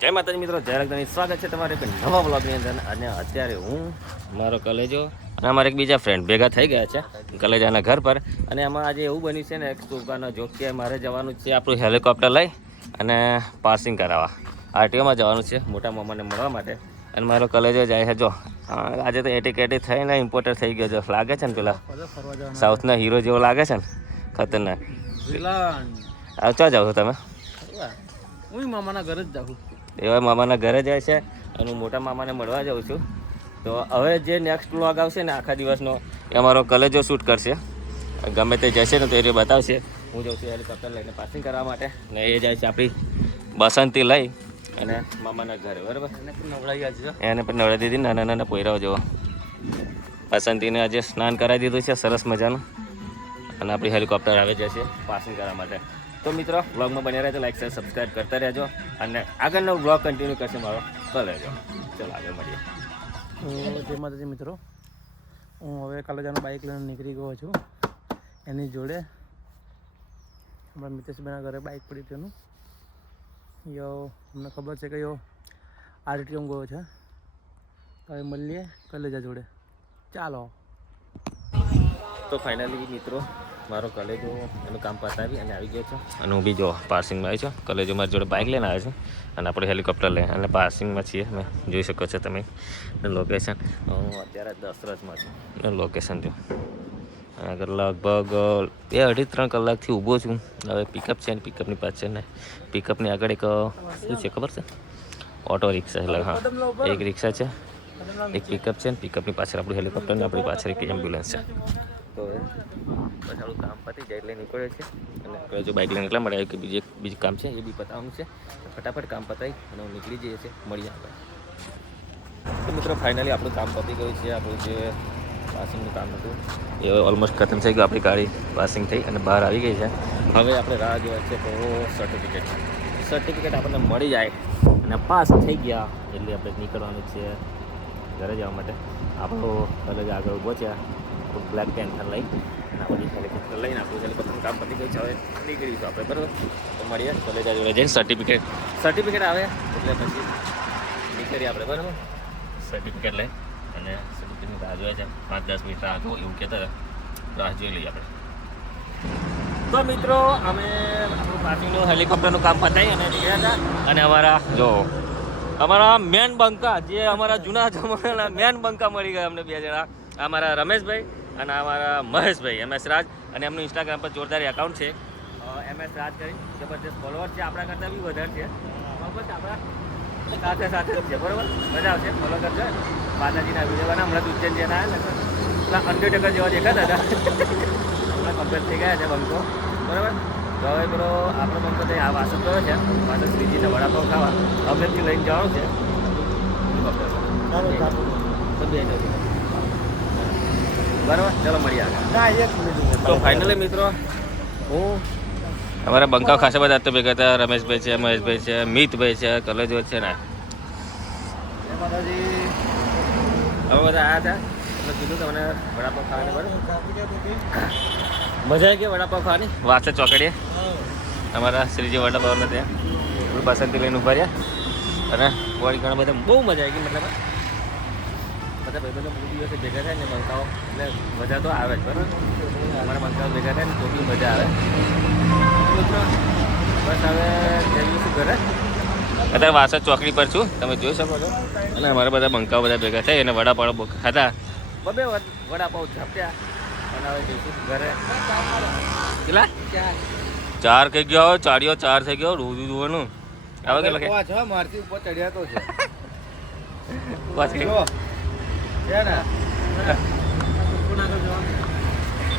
જય માતાજી મિત્રો, જય રગદાની સ્વાગત છે તમારે એક નવા બ્લોગની અંદર. અને અત્યારે હું મારો કલેજો અને અમારા એક બીજા ફ્રેન્ડ ભેગા થઈ ગયા છે કલેજાના ઘર પર. અને એમાં આજે એવું બન્યું છે ને, એક સુકાનો જોક કે મારે જવાનું છે આપણું હેલિકોપ્ટર લઈ અને પાસિંગ કરાવવા આરટીઓમાં જવાનું છે મોટા મામાને મળવા માટે. અને મારો કલેજો જાય છે. જો આજે તો એટી કેટી થઈને ઇમ્પોર્ટર થઈ ગયો છે, લાગે છે ને પેલા સાઉથના હીરો જેવો લાગે છે ને, ખતરનાક. ચા જાઓ છો તમે? હું મામાના ઘરે જ જાઉં. એવા મામાના ઘરે જાય છે અને હું મોટા મામાને મળવા જાઉં છું. તો હવે જે નેક્સ્ટ વ્લોગ આવશે ને આખા દિવસનો, એ અમારો કલેજો શૂટ કરશે. ગમે તે જશે ને તો એ બતાવશે. હું જાઉં છું હેલિકોપ્ટર લઈને પાસિંગ કરવા માટે, ને એ જાય છે આપણી બસંતી લઈ અને મામાના ઘરે. બરાબર, એને પણ નવડાવી દીધી નાના નાના પોયરાઓ જેવો. બસંતીને આજે સ્નાન કરાવી દીધું છે સરસ મજાનું, અને આપણી હેલિકોપ્ટર આવે જશે પાસિંગ કરવા માટે. તો મિત્રો, બ્લોગમાં બન્યા રહેજો, લાઈક શેર સબસ્ક્રાઈબ કરતા રહેજો, અને આગળનો બ્લોગ કન્ટિન્યુ કરશે મારો કલેજો. ચાલો આગળ મળીએ. તો જય માતાજી મિત્રો, હું હવે કલેજાનું બાઇક લઈને નીકળી ગયો છું. એની જોડે અમારા મિતેશભાઈના ઘરે બાઇક પડી તેનું તમને ખબર છે કે આરટીએમ ગયો છે. હવે મળીએ કલેજા જોડે, ચાલો. તો ફાઇનલી મિત્રો, મારો કલેજો એનું કામ પતાવી અને આવી ગયો છે. અને હું બી જો પાર્સિંગમાં આવી છું. કલેજો મારી જોડે બાઇક લઈને આવે છે અને આપણે હેલિકોપ્ટર લઈને અને પાર્સિંગમાં છીએ. અમે જોઈ શકો છો તમે લોકેશન. હું અત્યારે દશરથમાં છું અને લોકેશન જો આગળ લગભગ 2-3 કલાકથી ઊભો છું. હવે પિકઅપ છે અને પિકઅપની પાછળ ને પિકઅપની આગળ એક શું છે ખબર છે? ઓટો રિક્ષા છે. હા, એક રિક્ષા છે, એક પિકઅપ છે, ને પિકઅપની પાછળ આપણું હેલિકોપ્ટર ને આપણી પાછળ એક એમ્બ્યુલન્સ છે. તો બસ આપણું કામ પતી જાય એટલે નીકળે છે. અને જો બાઇક લઈને એટલા મળે કે બીજું કામ છે એ બી પતાવવાનું છે. ફટાફટ કામ પતાવી અને હું નીકળી જઈએ છીએ, મળીએ આગળ. તો મિત્રો, ફાઇનલી આપણું કામ પતી ગયું છે. આપણું જે પાસિંગનું કામ હતું એ ઓલમોસ્ટ ખતમ થઈ ગયું. આપણી ગાડી પાસિંગ થઈ અને બહાર આવી ગઈ છે. હવે આપણે રાહ જોવા છે તો સર્ટિફિકેટ આપણને મળી જાય અને પાસ થઈ ગયા એટલે આપણે નીકળવાનું છે ઘરે જવા માટે. આપણો કલેજ આગળ ઊભો છે, બ્લેક પેન્થર લઈ અને આપણે હેલિકોપ્ટર લઈને આપણું હેલિકોપ્ટરનું કામ પતી ગયું છે. હવે નીકળીશું આપણે, બરાબર? તો મળીએ કોલેજ જોડે જઈને સર્ટિફિકેટ આવે એટલે પછી નીકળીએ આપણે, બરાબર? સર્ટિફિકેટ લઈ અને સર્ટિફિકેટની રાહ જોઈએ છે. 5-10 મિનિટ રાહ જો એવું કહેતા હતા, રાહ જોઈ લઈએ આપણે. તો મિત્રો, અમે આપણું પાર્કિંગનું હેલિકોપ્ટરનું કામ પતાવી અને નીકળ્યા હતા. અને અમારા મેન બંકા, જે અમારા જૂના જમાનાના મેન બંકા મળી ગયા અમને 2 જણા. અમારા રમેશભાઈ અને અમારા મહેશભાઈ, MS રાજ. અને એમનું ઇન્સ્ટાગ્રામ પર જોરદાર એકાઉન્ટ છે, MS રાજ કરી. જબરદસ્ત ફોલોવર છે, આપણા કરતાં બી વધારે છે. બસ આપણા સાથે જ છે, બરાબર? મજા આવશે, ફોલો કરજો. માતાજીના વિડીયો બના. હમણાં ઉજ્જૈન જેના આવ્યા ને પેલા અંડરટેકર જેવા દેખાતા હતા, હમણાં કમ્પ્લીટ થઈ ગયા છે બંકો, બરાબર? તો હવે પેલો આપણો બંકો તો આ વાસણ ગયો છે, વાસણ શ્રીજીને વડાપાવ ખાવા અમરેથી લઈને જવાનું છે. બરાબર, ચલો મળીએ આગળ. તો ફાઇનલી મિત્રો, હું અમારા બંકાઓ ખાસા બધા તો ભેગા હતા. રમેશભાઈ છે, મહેશભાઈ છે, મિતભાઈ છે, કલેજો છે ને હવે બધા આવ્યા હતા. એટલે કીધું કે મને વડાપાવ ખાવાની, બરાબર? મજા આવી ગઈ વડાપાવ ખાવાની. વાસણ ચોકડીએ અમારા શ્રીજી વડાપાવના ત્યાં પસંદથી લઈને ઉભા રહ્યા. અને વળી ઘણા બધા બહુ મજા આવી ગઈ. મતલબ બધા ભાઈબંધો બહુ દિવસે ભેગા થાય ને બંકાઓ, એટલે મજા તો આવે જ, બરાબર? અમારા બંકાઓ ભેગા થાય ને તો બી મજા આવે. બસ હવે જઈશું ઘરે. અત્યારે વાસદ ચોકડી પર છું, તમે જોઈ શકો છો. અને અમારા બધા બંકાઓ બધા ભેગા થઈ અને વડાપાવ ખાધા. 2 વડાપાવ ઝાપ્યા અને હવે જઈશું ઘરે. કેટલા? 4 થઈ ગયો. ચાળીઓ 4 થઈ ગયો. રોજું જોવાનું આવે કે લખે મારથી ઉપર ચડ્યા તો છે.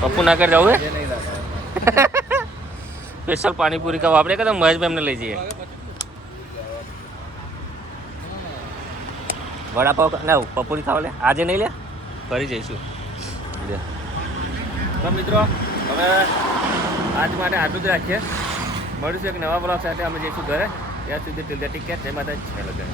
પપ્પુ નાગર જવું હે સ્પેશિયલ પાણીપુરી ખાવા આપણે કદમ મહેશભાઈ એમને લઈ જઈએ. વડાપાવ ના પપોરી ખાવા લે આજે નહીં લે, ફરી જઈશું. તો મિત્રો, હવે આજ માટે આટલું જ રાખીએ. મળીશું એક નવા બ્લોગ સાથે. અમે જઈશું ઘરે. ત્યાં સુધી ટિલ ધ ટેક કેર. જય માતાજી.